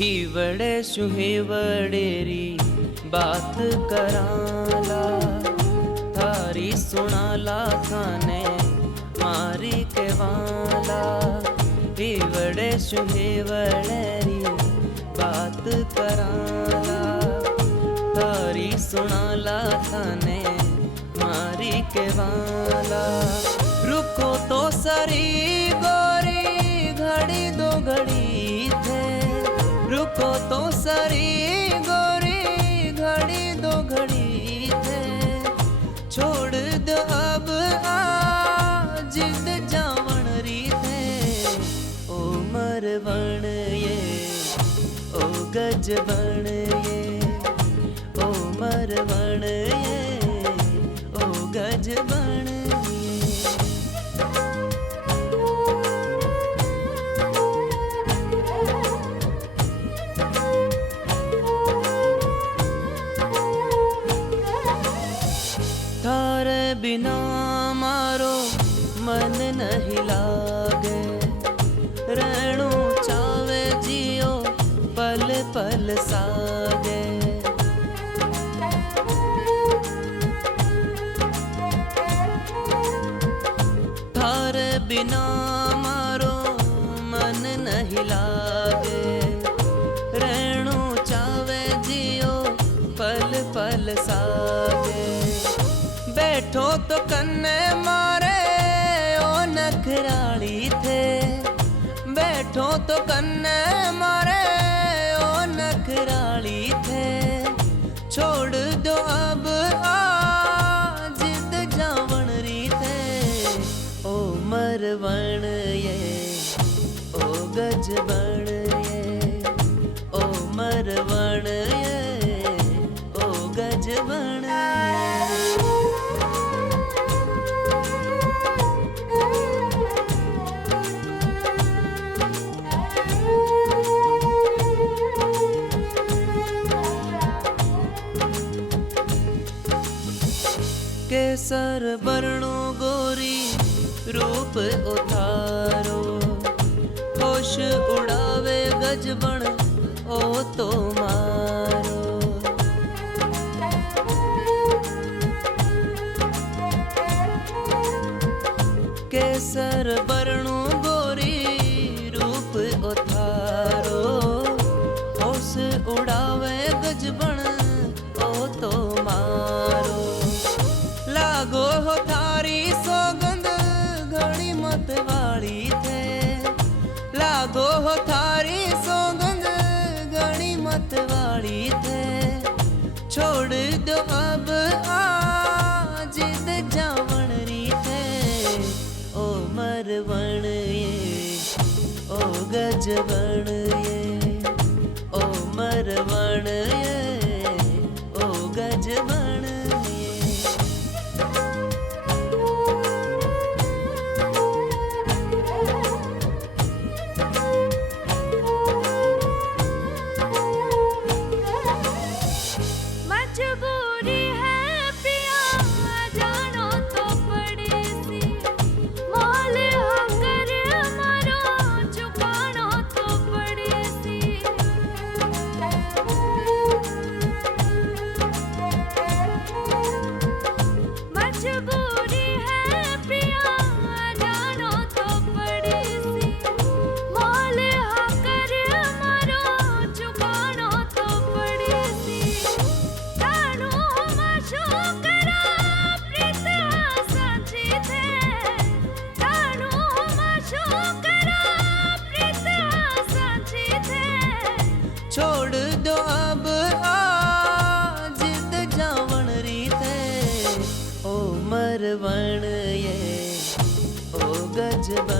हिवड़े सुहिवड़ेरी बात कराला, थारी सुनाला थाने मारी के वाला। हिवड़े सुहिवड़ेरी बात कराला, थारी सुनाला थाने मारी के वाला। रुको तो सरी गोरी घड़ी दो घड़ी थे, रुको तो सरी गोरी घड़ी दो घड़ी थे। छोड़ दो अब आ जिद जावण री थे। ओ मरवण ये ओ गजबण ये, ओ मरवण ये ओ गजबण ये। थारे बिना मारो मन नहीं लागे, रहणू चावे जियो पल पल सागे। थारे बिना मारो मन नहीं लागे, रहणू चावे जियो पल पल सागे। बैठो तो कन्ने मारे ओ नखराली थे, बैठो तो कन्ने मारे ओ नखराली थे। छोड़ दो अब आ जिद जावण री थे। ओ मरवण ये ओ गजबण ये, ओ मरवण ये ओ गजबण ये। केसर वर्णो गोरी रूप उतारो, होश उड़ावे गजबण ओ तो मारो। केसर वर्णो गोरी रूप उतारो, होश उड़ावे गजबण ओ तो मारो। लागो हो थारी सौगंध घड़ी मत वाली थे, लागो हो थारी सौगंध घड़ी मत वाली थे। छोड़ दो अब आ जिद जावण री थे। ओ मरवण ये ओ गजबण ये, ओ मरवण ये ओ गजबण ये। मजबूरी है पिया जानो तो पड़ेसी, मोल होकर मरो चुकानो तो पड़ेसी। मजबूरी है पिया जानो तो पड़ेसी, मोल होकर मरो चुकानो तो पड़ेसी। छोड़ दो अब आ जिद जावण री थे। ओ मरवण ये ओ गजबण